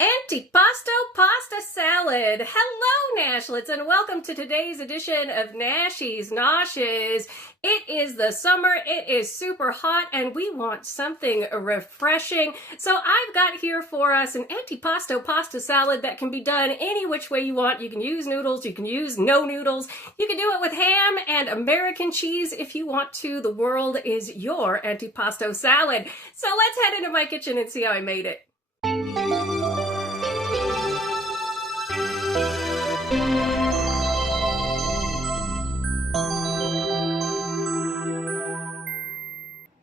Antipasto pasta salad. Hello, Nashlets, and welcome to today's edition of Nashies Noshes. It is the summer, it is super hot, and we want something refreshing. So I've got here for us an antipasto pasta salad that can be done any which way you want. You can use noodles, you can use no noodles, you can do it with ham and American cheese if you want to. The world is your antipasto salad. So let's head into my kitchen and see how I made it.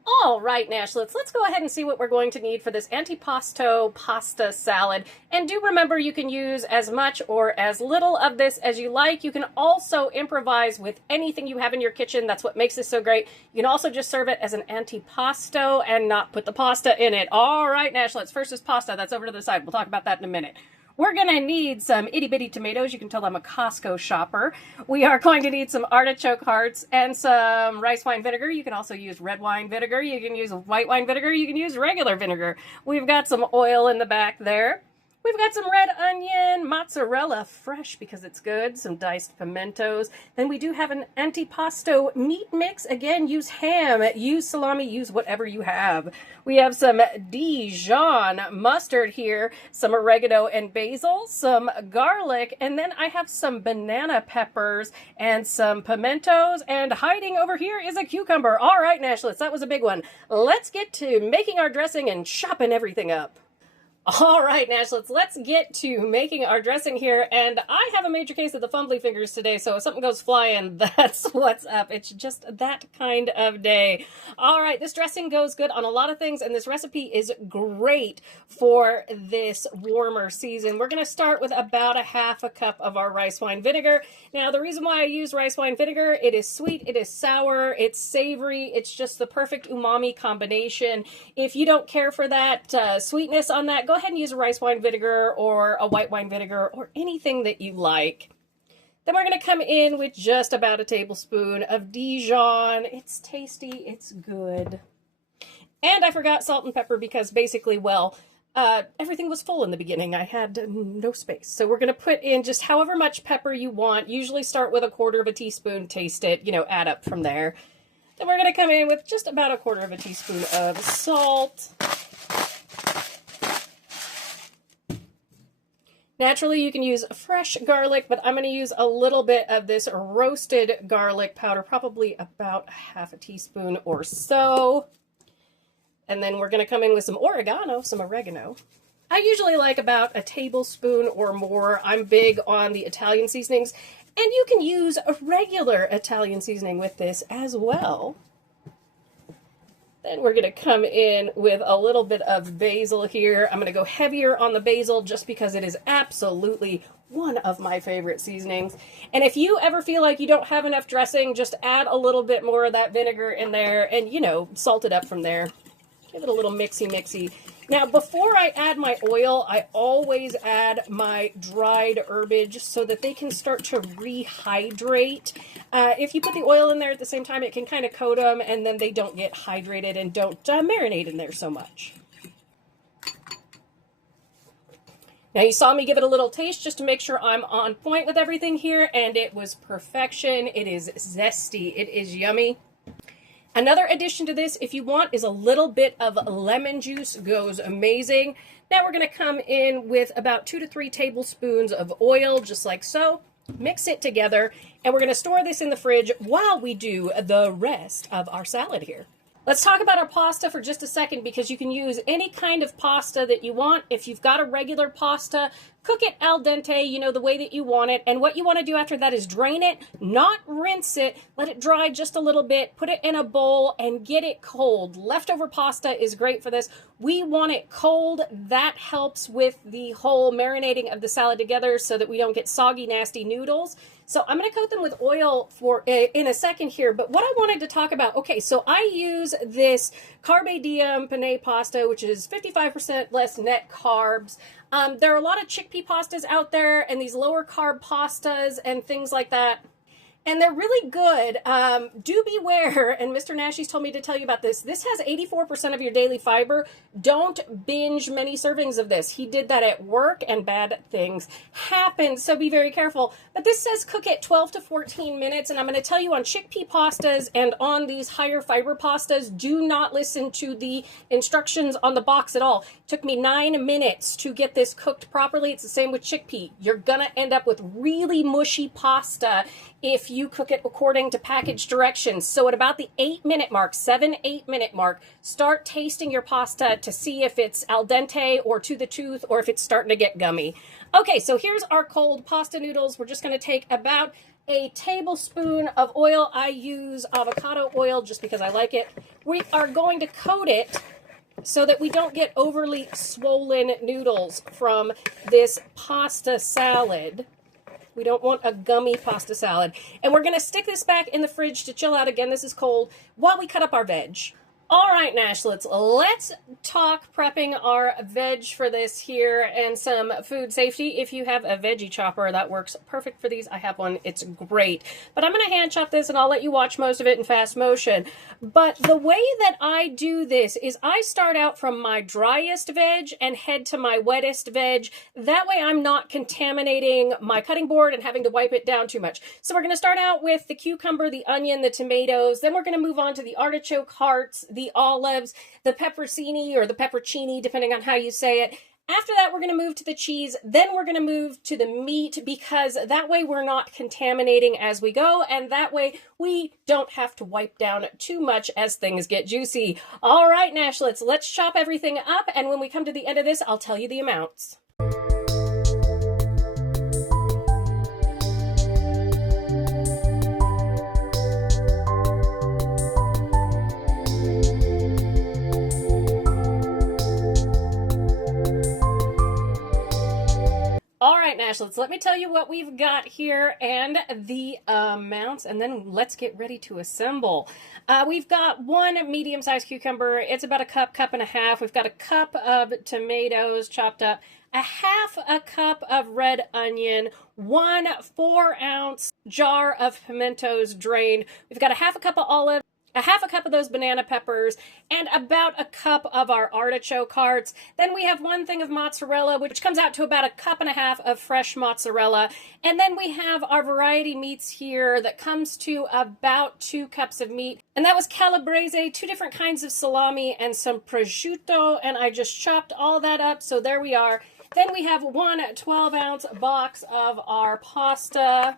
All right, Nashlets, let's go ahead and see what we're going to need for this antipasto pasta salad. And do remember, you can use as much or as little of this as you like. You can also improvise with anything you have in your kitchen. That's what makes this so great. You can also just serve it as an antipasto and not put the pasta in it. All right, Nashlets, first is pasta. That's over to the side. We'll talk about that in a minute. We're going to need some itty-bitty tomatoes. You can tell I'm a Costco shopper. We are going to need some artichoke hearts and some rice wine vinegar. You can also use red wine vinegar. You can use white wine vinegar. You can use regular vinegar. We've got some oil in the back there. We've got some red onion, mozzarella, fresh because it's good, some diced pimentos. Then we do have an antipasto meat mix. Again, use ham, use salami, use whatever you have. We have some Dijon mustard here, some oregano and basil, some garlic, and then I have some banana peppers and some pimentos, and hiding over here is a cucumber. All right, Nashlets, that was a big one. Let's get to making our dressing and chopping everything up. All right, Nashlets, let's get to making our dressing here, and I have a major case of the fumbly fingers today, so if something goes flying, that's what's up. It's just that kind of day. All right, this dressing goes good on a lot of things, and this recipe is great for this warmer season. We're going to start with about a half a cup of our rice wine vinegar. Now, the reason why I use rice wine vinegar, it is sweet, it is sour, it's savory, it's just the perfect umami combination. If you don't care for that sweetness on that, go ahead and use a rice wine vinegar or a white wine vinegar or anything that you like. Then we're going to come in with just about a tablespoon of Dijon. It's tasty, it's good. And I forgot salt and pepper because basically, well, everything was full in the beginning. I had no space. So we're going to put in just however much pepper you want. Usually start with 1/4 teaspoon, taste it, add up from there. Then we're going to come in with just about 1/4 teaspoon of salt. Naturally, you can use fresh garlic, but I'm going to use a little bit of this roasted garlic powder, probably about 1/2 teaspoon or so. And then we're going to come in with some oregano. I usually like about a tablespoon or more. I'm big on the Italian seasonings, and you can use a regular Italian seasoning with this as well. Then we're going to come in with a little bit of basil here. I'm going to go heavier on the basil just because it is absolutely one of my favorite seasonings. And if you ever feel like you don't have enough dressing, just add a little bit more of that vinegar in there and, salt it up from there. Give it a little mixy. Now, before I add my oil, I always add my dried herbage so that they can start to rehydrate. If you put the oil in there at the same time, it can kind of coat them, and then they don't get hydrated and don't marinate in there so much. Now, you saw me give it a little taste just to make sure I'm on point with everything here, and it was perfection. It is zesty. It is yummy. Another addition to this, if you want, is a little bit of lemon juice. Goes amazing. Now we're going to come in with about 2 to 3 tablespoons of oil, just like so. Mix it together, and we're going to store this in the fridge while we do the rest of our salad here. Let's talk about our pasta for just a second because you can use any kind of pasta that you want. If you've got a regular pasta, cook it al dente, the way that you want it. And what you want to do after that is drain it, not rinse it, let it dry just a little bit, put it in a bowl and get it cold. Leftover pasta is great for this. We want it cold. That helps with the whole marinating of the salad together so that we don't get soggy, nasty noodles. So I'm going to coat them with oil in a second here, but what I wanted to talk about, okay, so I use this Carpe Diem penne pasta, which is 55% less net carbs. There are a lot of chickpea pastas out there and these lower carb pastas and things like that. And they're really good. Do beware, and Mr. Nashies told me to tell you about this. This has 84% of your daily fiber. Don't binge many servings of this. He did that at work, and bad things happen, so be very careful. But this says cook it 12 to 14 minutes, and I'm going to tell you on chickpea pastas and on these higher fiber pastas, do not listen to the instructions on the box at all. It took me 9 minutes to get this cooked properly. It's the same with chickpea. You're going to end up with really mushy pasta if you cook it according to package directions. So at about the 8-minute mark, 7-8 minute mark, start tasting your pasta to see if it's al dente or to the tooth or if it's starting to get gummy. Okay, so here's our cold pasta noodles. We're just going to take about a tablespoon of oil. I use avocado oil just because I like it. We are going to coat it so that we don't get overly swollen noodles from this pasta salad. We don't want a gummy pasta salad. And we're going to stick this back in the fridge to chill out. Again, this is cold, while we cut up our veg. All right, Nashlets, let's talk prepping our veg for this here and some food safety. If you have a veggie chopper, that works perfect for these. I have one. It's great. But I'm going to hand chop this, and I'll let you watch most of it in fast motion. But the way that I do this is I start out from my driest veg and head to my wettest veg. That way I'm not contaminating my cutting board and having to wipe it down too much. So we're going to start out with the cucumber, the onion, the tomatoes. Then we're going to move on to the artichoke hearts, the olives, the pepperoncini or the peppercini, depending on how you say it. After that, we're going to move to the cheese. Then we're going to move to the meat, because that way we're not contaminating as we go, and that way we don't have to wipe down too much as things get juicy. All right, Nashlets, let's chop everything up, and when we come to the end of this, I'll tell you the amounts. All right, Nashlets, let me tell you what we've got here and the amounts, and then let's get ready to assemble. We've got one medium-sized cucumber. It's about a cup, cup and a half. We've got a cup of tomatoes chopped up, a half a cup of red onion, 1 4-ounce jar of pimentos drained. We've got a half a cup of olive, a half a cup of those banana peppers, and about a cup of our artichoke hearts. Then we have 1 thing of mozzarella, which comes out to about a cup and a half of fresh mozzarella. And then we have our variety meats here that comes to about 2 cups of meat. And that was calabrese, 2 different kinds of salami, and some prosciutto. And I just chopped all that up, so there we are. Then we have 1 12-ounce box of our pasta.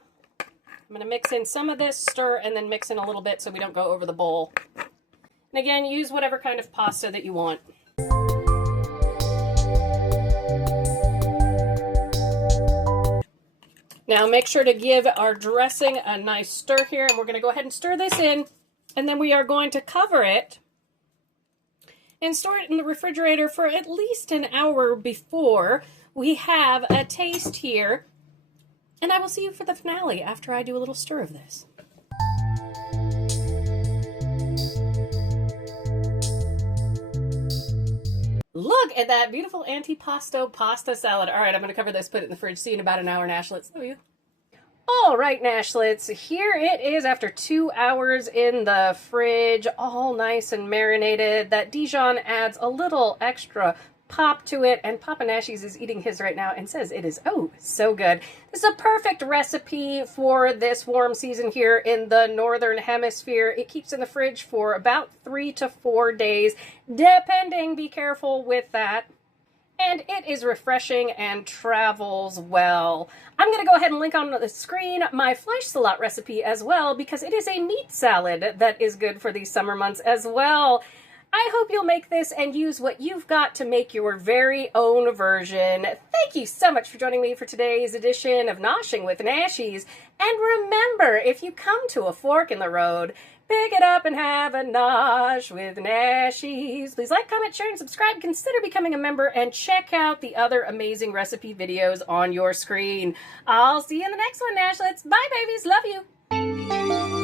I'm going to mix in some of this, stir, and then mix in a little bit so we don't go over the bowl. And again, use whatever kind of pasta that you want. Now make sure to give our dressing a nice stir here, and we're going to go ahead and stir this in, and then we are going to cover it and store it in the refrigerator for at least an hour before we have a taste here. And I will see you for the finale after I do a little stir of this. Look at that beautiful antipasto pasta salad. All right, I'm going to cover this, put it in the fridge. See you in about an hour, Nashlets. Love you. All right, Nashlets, here it is after 2 hours in the fridge, all nice and marinated. That Dijon adds a little extra pop to it, and Papa Nashies is eating his right now and says it is, oh, so good. This is a perfect recipe for this warm season here in the Northern Hemisphere. It keeps in the fridge for about 3 to 4 days, depending. Be careful with that. And it is refreshing and travels well. I'm going to go ahead and link on the screen my fleisch salat recipe as well, because it is a meat salad that is good for these summer months as well. I hope you'll make this and use what you've got to make your very own version. Thank you so much for joining me for today's edition of Noshing with Nashies. And remember, if you come to a fork in the road, pick it up and have a nosh with Nashies. Please like, comment, share, and subscribe. Consider becoming a member and check out the other amazing recipe videos on your screen. I'll see you in the next one, Nashlets. Bye, babies. Love you.